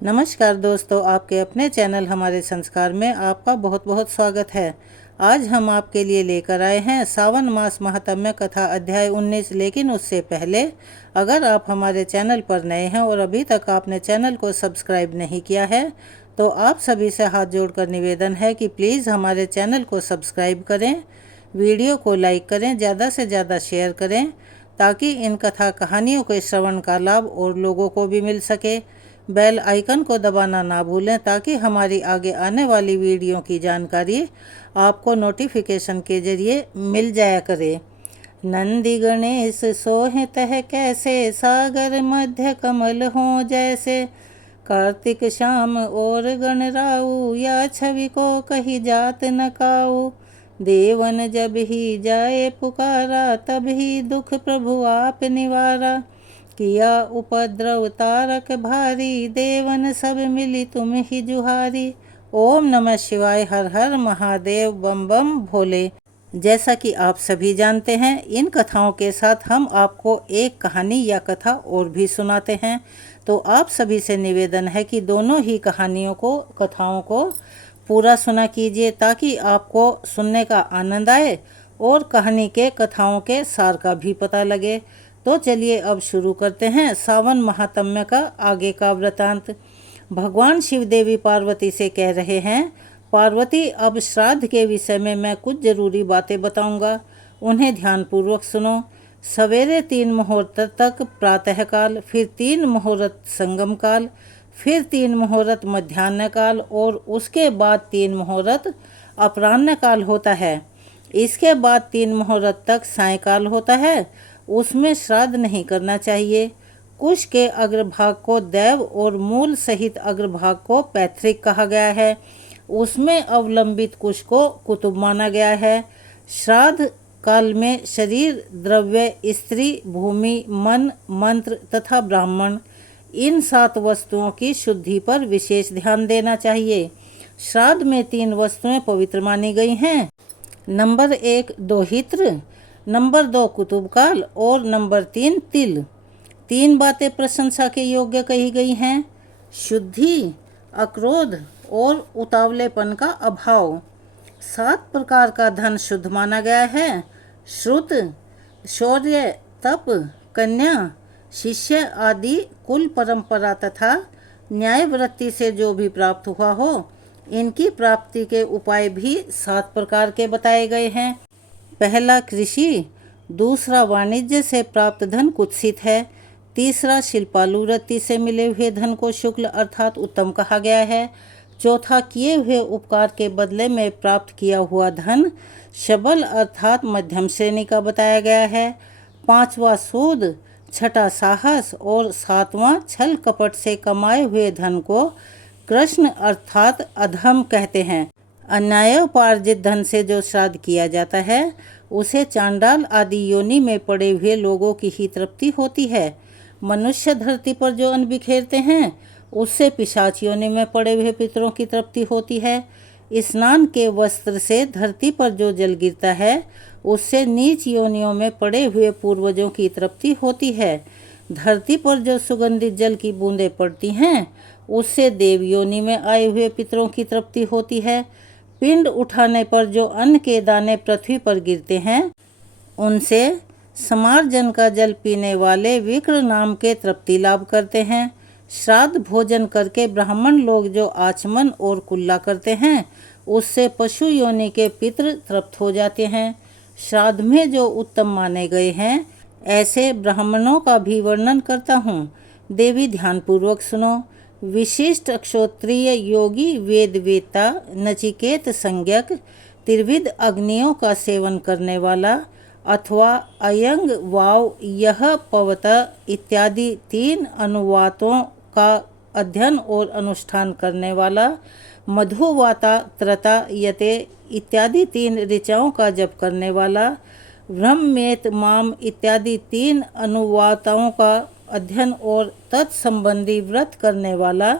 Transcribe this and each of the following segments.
नमस्कार दोस्तों, आपके अपने चैनल हमारे संस्कार में आपका बहुत बहुत स्वागत है। आज हम आपके लिए लेकर आए हैं सावन मास महात्म्य कथा अध्याय 19। लेकिन उससे पहले अगर आप हमारे चैनल पर नए हैं और अभी तक आपने चैनल को सब्सक्राइब नहीं किया है तो आप सभी से हाथ जोड़कर निवेदन है कि प्लीज़ हमारे चैनल को सब्सक्राइब करें, वीडियो को लाइक करें, ज़्यादा से ज़्यादा शेयर करें ताकि इन कथा कहानियों के श्रवण का लाभ और लोगों को भी मिल सके। बेल आइकन को दबाना ना भूलें ताकि हमारी आगे आने वाली वीडियो की जानकारी आपको नोटिफिकेशन के जरिए मिल जाया करे। नंदी गणेश सोहे तह कैसे, सागर मध्य कमल हो जैसे। कार्तिक श्याम और गणराऊ, या छवि को कही जात न काऊ। देवन जब ही जाए पुकारा, तब ही दुख प्रभु आप निवारा। किया उपद्रव तारक भारी, देवन सब मिली तुम ही जुहारी। ओम नमः शिवाय, हर हर महादेव, बम बम भोले। जैसा कि आप सभी जानते हैं, इन कथाओं के साथ हम आपको एक कहानी या कथा और भी सुनाते हैं। तो आप सभी से निवेदन है कि दोनों ही कथाओं को पूरा सुना कीजिए ताकि आपको सुनने का आनंद आए और कहानी के कथाओं के सार का भी पता लगे। तो चलिए अब शुरू करते हैं सावन महात्म्य का आगे का वृतांत। भगवान शिव देवी पार्वती से कह रहे हैं, पार्वती अब श्राद्ध के विषय में मैं कुछ जरूरी बातें बताऊंगा, उन्हें ध्यानपूर्वक सुनो। सवेरे 3 मुहूर्त तक प्रातःकाल, फिर 3 मुहूर्त संगम काल, फिर 3 मुहूर्त मध्याह्न काल और उसके बाद 3 मुहूर्त अपराह्न काल होता है। इसके बाद 3 मुहूर्त तक सायंकाल होता है। उसमें श्राद्ध नहीं करना चाहिए। कुश के अग्रभाग को दैव और मूल सहित अग्रभाग को पैतृक कहा गया है। उसमें अवलंबित कुश को कुतुब माना गया है। श्राद्ध काल में शरीर, द्रव्य, स्त्री, भूमि, मन, मंत्र तथा ब्राह्मण, इन 7 वस्तुओं की शुद्धि पर विशेष ध्यान देना चाहिए। श्राद्ध में 3 वस्तुएं पवित्र मानी गई हैं। नंबर 1 दोहित्र, नंबर 2 कुतुबकाल और नंबर 3 तिल। 3 बातें प्रशंसा के योग्य कही गई हैं: शुद्धि, अक्रोध और उतावलेपन का अभाव। 7 प्रकार का धन शुद्ध माना गया है: श्रुत, शौर्य, तप, कन्या, शिष्य आदि कुल परंपरा तथा न्यायवृत्ति से जो भी प्राप्त हुआ हो, इनकी प्राप्ति के उपाय भी 7 प्रकार के बताए गए हैं। पहला कृषि, दूसरा वाणिज्य से प्राप्त धन कुत्सित है, तीसरा शिल्पालु वृत्ति से मिले हुए धन को शुक्ल अर्थात उत्तम कहा गया है, चौथा किए हुए उपकार के बदले में प्राप्त किया हुआ धन शबल अर्थात मध्यम श्रेणी का बताया गया है, पांचवा सूद, छठा साहस और 7वां छल कपट से कमाए हुए धन को कृष्ण अर्थात अधम कहते हैं। अन्यायोपार्जित धन से जो श्राद्ध किया जाता है उसे चांडाल आदि योनि में पड़े हुए लोगों की ही तृप्ति होती है। मनुष्य धरती पर जो अन्न बिखेरते हैं उससे पिशाच योनि में पड़े हुए पितरों की तृप्ति होती है। स्नान के वस्त्र से धरती पर जो जल गिरता है उससे नीच योनियों में पड़े हुए पूर्वजों की तृप्ति होती है। धरती पर जो सुगंधित जल की बूंदें पड़ती हैं उससे देव योनि में आए हुए पितरों की तृप्ति होती है। पिंड उठाने पर जो अन्न के दाने पृथ्वी पर गिरते हैं उनसे समार्जन का जल पीने वाले विक्र नाम के तृप्ति लाभ करते हैं। श्राद्ध भोजन करके ब्राह्मण लोग जो आचमन और कुल्ला करते हैं उससे पशु योनि के पितृ तृप्त हो जाते हैं। श्राद्ध में जो उत्तम माने गए हैं ऐसे ब्राह्मणों का भी वर्णन करता हूँ, देवी ध्यानपूर्वक सुनो। विशिष्ट क्षोत्रिय योगी वेदवेता, नचिकेत संज्ञक, त्रिविध अग्नियों का सेवन करने वाला अथवा अयंग वाव यह पवत इत्यादि 3 अनुवातों का अध्ययन और अनुष्ठान करने वाला, मधुवाता, त्रता, यते इत्यादि 3 ऋचाओं का जप करने वाला, ब्रह्मेत माम इत्यादि 3 अनुवाताओं का अध्ययन और तत्संबंधी व्रत करने वाला,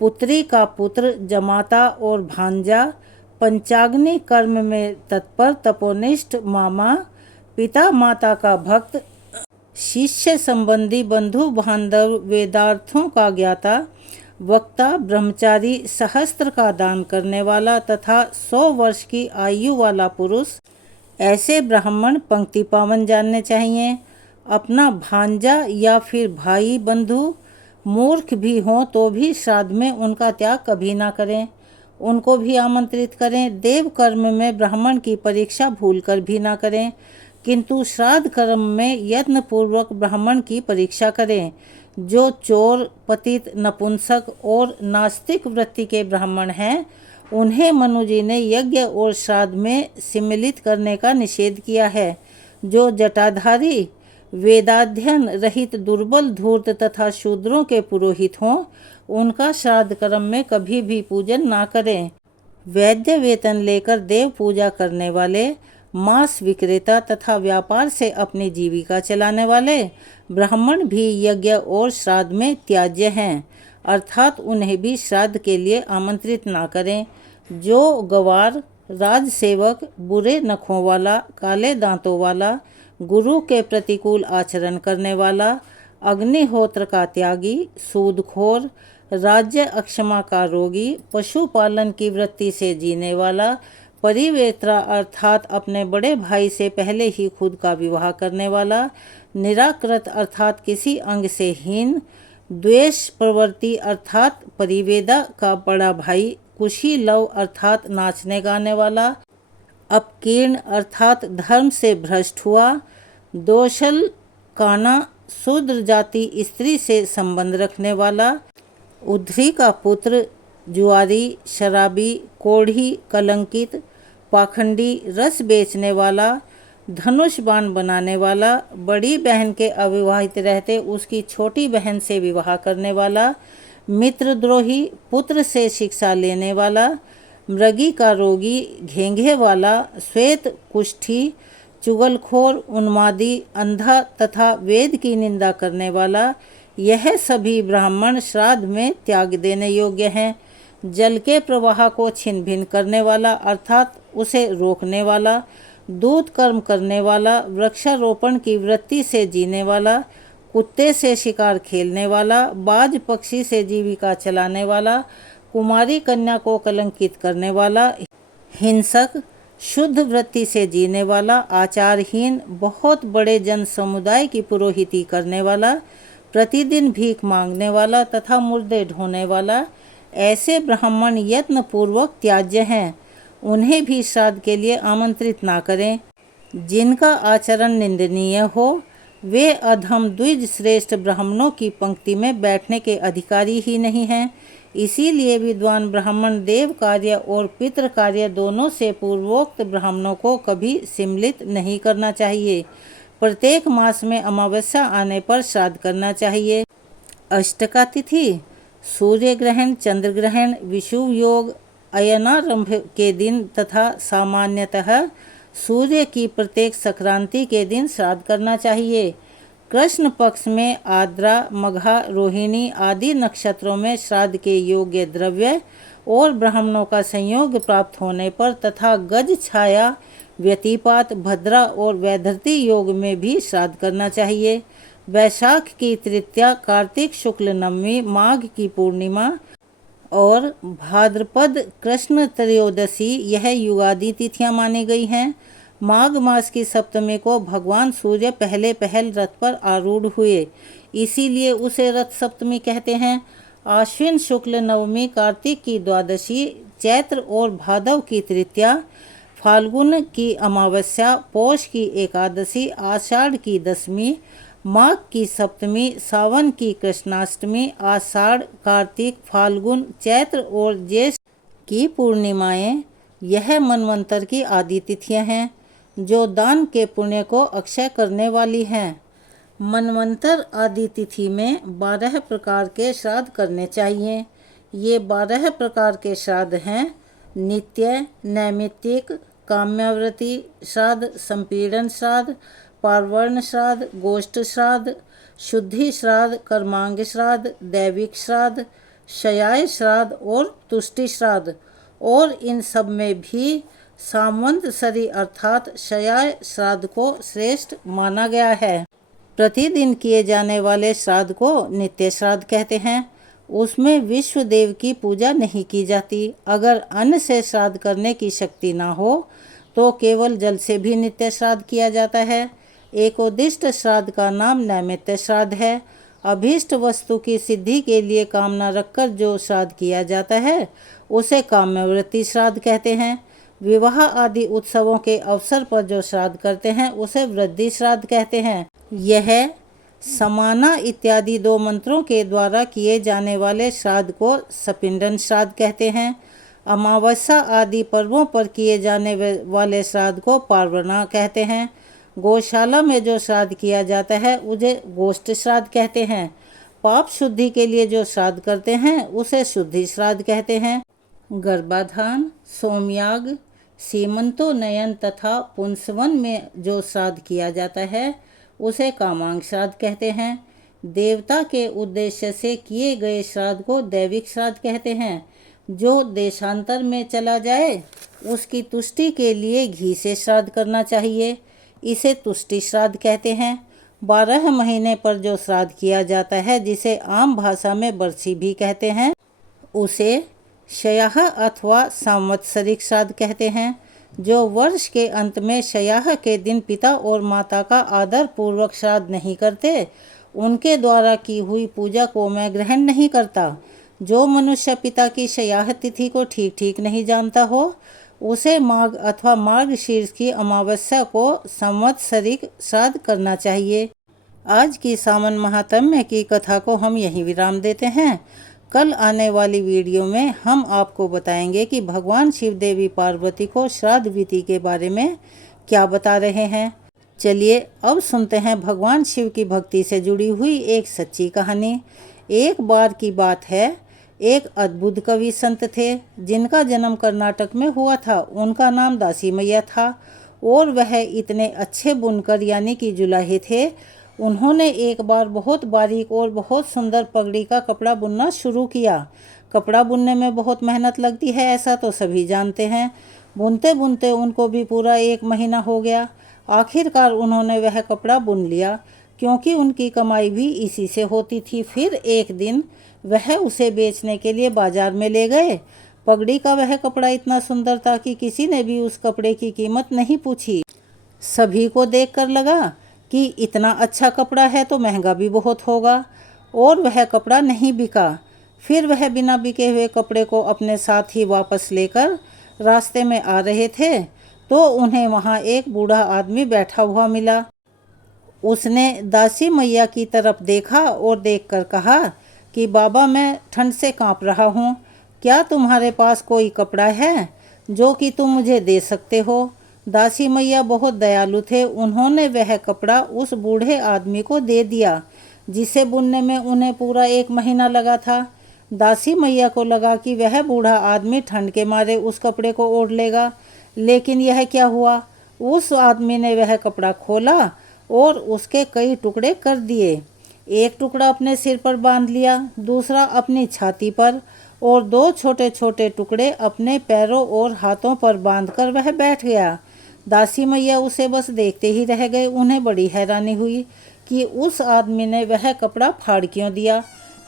पुत्री का पुत्र, जमाता और भांजा, पंचाग्नि कर्म में तत्पर तपोनिष्ठ मामा, पिता माता का भक्त, शिष्य संबंधी बंधु बांधव, वेदार्थों का ज्ञाता, वक्ता, ब्रह्मचारी, सहस्त्र का दान करने वाला तथा 100 वर्ष की आयु वाला पुरुष, ऐसे ब्राह्मण पंक्ति पावन जानने चाहिए। अपना भांजा या फिर भाई बंधु मूर्ख भी हों तो भी श्राद्ध में उनका त्याग कभी ना करें, उनको भी आमंत्रित करें। देव कर्म में ब्राह्मण की परीक्षा भूलकर भी ना करें, किंतु श्राद्ध कर्म में यत्न पूर्वक ब्राह्मण की परीक्षा करें। जो चोर, पतित, नपुंसक और नास्तिक वृत्ति के ब्राह्मण हैं, उन्हें मनु जी ने यज्ञ और श्राद्ध में सम्मिलित करने का निषेध किया है। जो जटाधारी, वेदाध्ययन रहित, दुर्बल, धूर्त तथा शूद्रों के पुरोहित हों, उनका श्राद्ध कर्म में कभी भी पूजन ना करें। वैद्य वेतन लेकर देव पूजा करने वाले, मांस विक्रेता तथा व्यापार से अपनी जीविका चलाने वाले ब्राह्मण भी यज्ञ और श्राद्ध में त्याज्य हैं, अर्थात उन्हें भी श्राद्ध के लिए आमंत्रित ना करें। जो गवार, राजसेवक, बुरे नखों वाला, काले दांतों वाला, गुरु के प्रतिकूल आचरण करने वाला, अग्निहोत्र का त्यागी, सूदखोर, राज्य अक्षमा का रोगी, पशुपालन की वृत्ति से जीने वाला, परिवेत्रा अर्थात अपने बड़े भाई से पहले ही खुद का विवाह करने वाला, निराकृत अर्थात किसी अंग से हीन, द्वेष प्रवृत्ति अर्थात परिवेदा का बड़ा भाई, कुशी लव अर्थात नाचने गाने वाला, अपकीर्ण अर्थात धर्म से भ्रष्ट हुआ, दोषल काना शूद्र जाति स्त्री से संबंध रखने वाला, उद्धरी का पुत्र, जुआरी, शराबी, कोढ़ी, कलंकित, पाखंडी, रस बेचने वाला, धनुष बाण बनाने वाला, बड़ी बहन के अविवाहित रहते उसकी छोटी बहन से विवाह करने वाला, मित्रद्रोही, पुत्र से शिक्षा लेने वाला, मृगी का रोगी, घेंघे वाला, श्वेत कुष्ठी, चुगलखोर, उन्मादी, अंधा तथा वेद की निंदा करने वाला, यह सभी ब्राह्मण श्राद्ध में त्याग देने योग्य हैं। जल के प्रवाह को छिन्न भिन्न करने वाला अर्थात उसे रोकने वाला, दूत कर्म करने वाला, वृक्षारोपण की वृत्ति से जीने वाला, कुत्ते से शिकार खेलने वाला, बाज पक्षी से जीविका चलाने वाला, कुमारी कन्या को कलंकित करने वाला, हिंसक, शुद्ध वृत्ति से जीने वाला, आचारहीन, बहुत बड़े जन समुदाय की पुरोहिती करने वाला, प्रतिदिन भीख मांगने वाला तथा मुर्दे ढोने वाला, ऐसे ब्राह्मण यत्न पूर्वक त्याज्य हैं, उन्हें भी श्राद्ध के लिए आमंत्रित ना करें। जिनका आचरण निंदनीय हो, वे अधम द्विज श्रेष्ठ ब्राह्मणों की पंक्ति में बैठने के अधिकारी ही नहीं हैं। इसीलिए विद्वान ब्राह्मण देव कार्य और पितृ कार्य दोनों से पूर्वोक्त ब्राह्मणों को कभी सम्मिलित नहीं करना चाहिए। प्रत्येक मास में अमावस्या आने पर श्राद्ध करना चाहिए। अष्टका तिथि, सूर्य ग्रहण, चंद्र ग्रहण, विषुव योग, अयनारंभ के दिन तथा सामान्यतः सूर्य की प्रत्येक संक्रांति के दिन श्राद्ध करना चाहिए। कृष्ण पक्ष में आद्रा, मघा, रोहिणी आदि नक्षत्रों में श्राद्ध के योग्य द्रव्य और ब्राह्मणों का संयोग प्राप्त होने पर तथा गज छाया, व्यतिपात, भद्रा और वैधृति योग में भी श्राद्ध करना चाहिए। वैशाख की तृतीया, कार्तिक शुक्ल नवमी, माघ की पूर्णिमा और भाद्रपद कृष्ण त्रयोदशी यह युगादि तिथियां मानी गई हैं। माघ मास की सप्तमी को भगवान सूर्य पहले पहल रथ पर आरूढ़ हुए, इसीलिए उसे रथ सप्तमी कहते हैं। आश्विन शुक्ल नवमी, कार्तिक की द्वादशी, चैत्र और भादव की तृतीया, फाल्गुन की अमावस्या, पौष की एकादशी, आषाढ़ की दशमी, माघ की सप्तमी, सावन की कृष्णाष्टमी, आषाढ़, कार्तिक, फाल्गुन, चैत्र और ज्येष्ठ की पूर्णिमाएं यह मनवंतर की आदि तिथियां हैं, जो दान के पुण्य को अक्षय करने वाली हैं। मनवंतर आदि तिथि में 12 प्रकार के श्राद्ध करने चाहिए। ये 12 प्रकार के श्राद्ध हैं: नित्य, नैमित्तिक, काम्यावृत्ति श्राद्ध, संपीड़न श्राद्ध, पार्वर्ण श्राद्ध, गोष्ठ श्राद्ध, शुद्धि श्राद्ध, कर्मांग श्राद्ध, दैविक श्राद्ध, शयाय श्राद्ध और तुष्टि श्राद्ध। और इन सब में भी सामवंतसरी अर्थात शयाय श्राद्ध को श्रेष्ठ माना गया है। प्रतिदिन किए जाने वाले श्राद्ध को नित्य श्राद्ध कहते हैं। उसमें विश्व देव की पूजा नहीं की जाती। अगर अन्न से श्राद्ध करने की शक्ति ना हो तो केवल जल से भी नित्य श्राद्ध किया जाता है। एकोदिष्ट श्राद्ध का नाम नैमित्य श्राद्ध है। अभीष्ट वस्तु की सिद्धि के लिए कामना रखकर जो श्राद्ध किया जाता है उसे काम्यवृत्ति श्राद्ध कहते हैं। विवाह आदि उत्सवों के अवसर पर जो श्राद्ध करते हैं उसे वृद्धि श्राद्ध कहते हैं। यह समाना इत्यादि 2 मंत्रों के द्वारा किए जाने वाले श्राद्ध को सपिंडन श्राद्ध कहते हैं। अमावस्या आदि पर्वों पर किए जाने वाले श्राद्ध को पार्वणा कहते हैं। गौशाला में जो श्राद्ध किया जाता है उसे गोष्ठ श्राद्ध कहते हैं। पाप शुद्धि के लिए जो श्राद्ध करते हैं उसे शुद्धि श्राद्ध कहते हैं। गर्भाधान, सोमयाग, सीमंतोन्नयन तथा पुंसवन में जो श्राद्ध किया जाता है उसे कामांग श्राद्ध कहते हैं। देवता के उद्देश्य से किए गए श्राद्ध को दैविक श्राद्ध कहते हैं। जो देशांतर में चला जाए उसकी तुष्टि के लिए घी से श्राद्ध करना चाहिए, इसे तुष्टि श्राद्ध कहते हैं। 12 महीने पर जो श्राद्ध किया जाता है जिसे आम भाषा में बरसी भी कहते हैं उसे शयाह अथवा संवत्सरिक श्राद्ध कहते हैं। जो वर्ष के अंत में शयाह के दिन पिता और माता का आदर पूर्वक श्राद्ध नहीं करते उनके द्वारा की हुई पूजा को मैं ग्रहण नहीं करता। जो मनुष्य पिता की शयाह तिथि को ठीक ठीक नहीं जानता हो उसे माघ अथवा मार्गशीर्ष की अमावस्या को संवत्सरिक श्राद्ध करना चाहिए। आज की सावन महात्म्य की कथा को हम यहीं विराम देते हैं। कल आने वाली वीडियो में हम आपको बताएंगे कि भगवान शिव देवी पार्वती को श्राद्ध विधि के बारे में क्या बता रहे हैं। चलिए अब सुनते हैं भगवान शिव की भक्ति से जुड़ी हुई एक सच्ची कहानी। एक बार की बात है, एक अद्भुत कवि संत थे जिनका जन्म कर्नाटक में हुआ था। उनका नाम दासी मैया था और वह इतने अच्छे बुनकर यानी कि जुलाहे थे। उन्होंने एक बार बहुत बारीक और बहुत सुंदर पगड़ी का कपड़ा बुनना शुरू किया। कपड़ा बुनने में बहुत मेहनत लगती है, ऐसा तो सभी जानते हैं। बुनते बुनते उनको भी पूरा 1 महीना हो गया। आखिरकार उन्होंने वह कपड़ा बुन लिया क्योंकि उनकी कमाई भी इसी से होती थी। फिर एक दिन वह उसे बेचने के लिए बाजार में ले गए। पगड़ी का वह कपड़ा इतना सुंदर था कि किसी ने भी उस कपड़े की कीमत नहीं पूछी। सभी को देखकर लगा कि इतना अच्छा कपड़ा है तो महंगा भी बहुत होगा, और वह कपड़ा नहीं बिका। फिर वह बिना बिके हुए कपड़े को अपने साथ ही वापस लेकर रास्ते में आ रहे थे तो उन्हें वहाँ एक बूढ़ा आदमी बैठा हुआ मिला। उसने दासी मैया की तरफ देखा और देखकर कहा कि बाबा, मैं ठंड से कांप रहा हूँ, क्या तुम्हारे पास कोई कपड़ा है जो कि तुम मुझे दे सकते हो? दासी मैया बहुत दयालु थे। उन्होंने वह कपड़ा उस बूढ़े आदमी को दे दिया जिसे बुनने में उन्हें पूरा 1 महीना लगा था। दासी मैया को लगा कि वह बूढ़ा आदमी ठंड के मारे उस कपड़े को ओढ़ लेगा, लेकिन यह क्या हुआ, उस आदमी ने वह कपड़ा खोला और उसके कई टुकड़े कर दिए। एक टुकड़ा अपने सिर पर बांध लिया, दूसरा अपनी छाती पर और 2 छोटे छोटे टुकड़े अपने पैरों और हाथों पर बांधकर वह बैठ गया। दासी मैया उसे बस देखते ही रह गए। उन्हें बड़ी हैरानी हुई कि उस आदमी ने वह कपड़ा फाड़ क्यों दिया।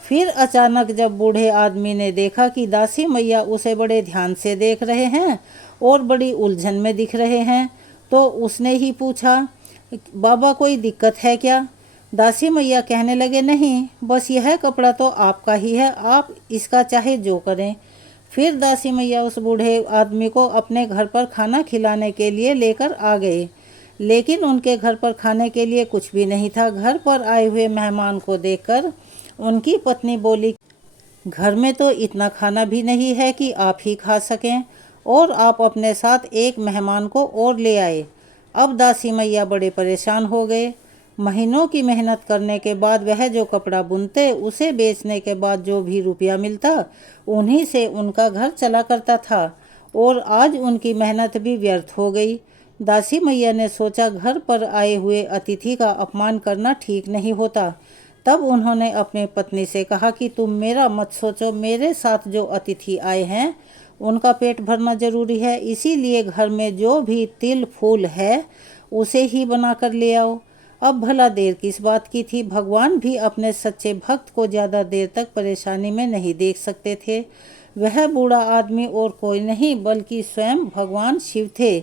फिर अचानक जब बूढ़े आदमी ने देखा कि दासी मैया उसे बड़े ध्यान से देख रहे हैं और बड़ी उलझन में दिख रहे हैं तो उसने ही पूछा, बाबा कोई दिक्कत है क्या? दासी मैया कहने लगे, नहीं, बस यह कपड़ा तो आपका ही है, आप इसका चाहे जो करें। फिर दासी मैया उस बूढ़े आदमी को अपने घर पर खाना खिलाने के लिए लेकर आ गए, लेकिन उनके घर पर खाने के लिए कुछ भी नहीं था। घर पर आए हुए मेहमान को देखकर उनकी पत्नी बोली, घर में तो इतना खाना भी नहीं है कि आप ही खा सकें, और आप अपने साथ एक मेहमान को और ले आए। अब दासी मैया बड़े परेशान हो गए। महीनों की मेहनत करने के बाद वह जो कपड़ा बुनते उसे बेचने के बाद जो भी रुपया मिलता उन्हीं से उनका घर चला करता था, और आज उनकी मेहनत भी व्यर्थ हो गई। दासी मैया ने सोचा घर पर आए हुए अतिथि का अपमान करना ठीक नहीं होता। तब उन्होंने अपनी पत्नी से कहा कि तुम मेरा मत सोचो, मेरे साथ जो अतिथि आए हैं उनका पेट भरना जरूरी है, इसीलिए घर में जो भी तिल फूल है उसे ही बना कर ले आओ। अब भला देर किस बात की थी। भगवान भी अपने सच्चे भक्त को ज़्यादा देर तक परेशानी में नहीं देख सकते थे। वह बूढ़ा आदमी और कोई नहीं बल्कि स्वयं भगवान शिव थे।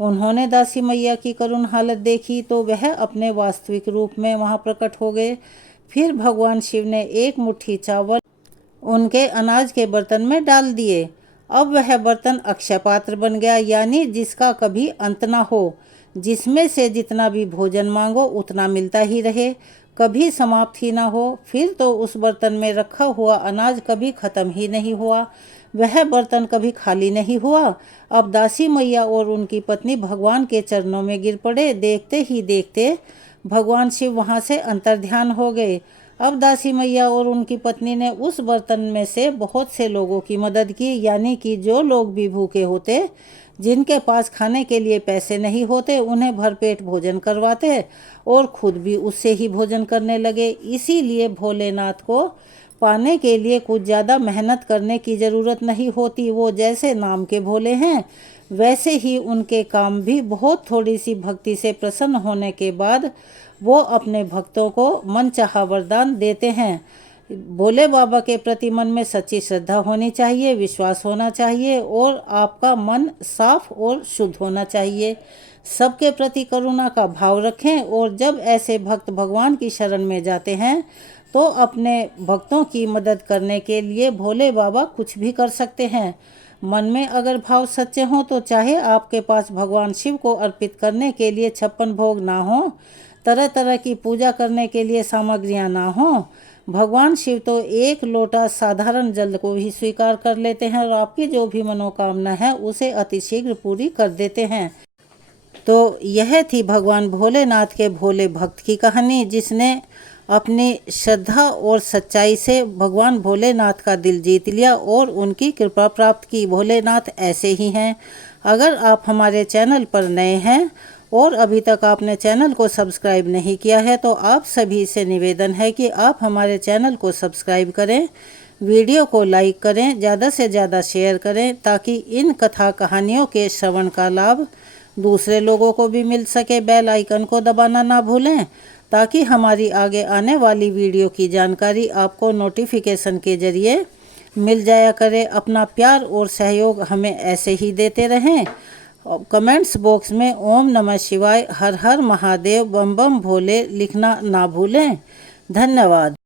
उन्होंने दासी मैया की करुण हालत देखी तो वह अपने वास्तविक रूप में वहाँ प्रकट हो गए। फिर भगवान शिव ने एक मुट्ठी चावल उनके अनाज के बर्तन में डाल दिए। अब वह बर्तन अक्षय पात्र बन गया, यानी जिसका कभी अंत ना हो, जिसमें से जितना भी भोजन मांगो उतना मिलता ही रहे, कभी समाप्त ही ना हो। फिर तो उस बर्तन में रखा हुआ अनाज कभी खत्म ही नहीं हुआ, वह बर्तन कभी खाली नहीं हुआ। अब दासी मैया और उनकी पत्नी भगवान के चरणों में गिर पड़े। देखते ही देखते भगवान शिव वहाँ से अंतर्ध्यान हो गए। अब दासी मैया और उनकी पत्नी ने उस बर्तन में से बहुत से लोगों की मदद की, यानी कि जो लोग भी भूखे होते, जिनके पास खाने के लिए पैसे नहीं होते, उन्हें भरपेट भोजन करवाते और खुद भी उससे ही भोजन करने लगे। इसीलिए भोलेनाथ को पाने के लिए कुछ ज़्यादा मेहनत करने की ज़रूरत नहीं होती। वो जैसे नाम के भोले हैं, वैसे ही उनके काम भी बहुत थोड़ी सी भक्ति से प्रसन्न होने के बाद वो अपने भक्तों को मनचाहा वरदान देते हैं। भोले बाबा के प्रति मन में सच्ची श्रद्धा होनी चाहिए, विश्वास होना चाहिए और आपका मन साफ और शुद्ध होना चाहिए। सबके प्रति करुणा का भाव रखें और जब ऐसे भक्त भगवान की शरण में जाते हैं तो अपने भक्तों की मदद करने के लिए भोले बाबा कुछ भी कर सकते हैं। मन में अगर भाव सच्चे हों तो चाहे आपके पास भगवान शिव को अर्पित करने के लिए 56 भोग ना हो, तरह तरह की पूजा करने के लिए सामग्रियां ना हो, भगवान शिव तो एक लोटा साधारण जल को भी स्वीकार कर लेते हैं और आपकी जो भी मनोकामना है उसे अतिशीघ्र पूरी कर देते हैं। तो यह थी भगवान भोलेनाथ के भोले भक्त की कहानी, जिसने अपनी श्रद्धा और सच्चाई से भगवान भोलेनाथ का दिल जीत लिया और उनकी कृपा प्राप्त की। भोलेनाथ ऐसे ही हैं। अगर आप हमारे चैनल पर नए हैं और अभी तक आपने चैनल को सब्सक्राइब नहीं किया है तो आप सभी से निवेदन है कि आप हमारे चैनल को सब्सक्राइब करें, वीडियो को लाइक करें, ज़्यादा से ज़्यादा शेयर करें ताकि इन कथा कहानियों के श्रवण का लाभ दूसरे लोगों को भी मिल सके। बेल आइकन को दबाना ना भूलें ताकि हमारी आगे आने वाली वीडियो की जानकारी आपको नोटिफिकेशन के जरिए मिल जाया करे। अपना प्यार और सहयोग हमें ऐसे ही देते रहें। कमेंट्स बॉक्स में ओम नमः शिवाय, हर हर महादेव, बम बम भोले लिखना ना भूलें। धन्यवाद।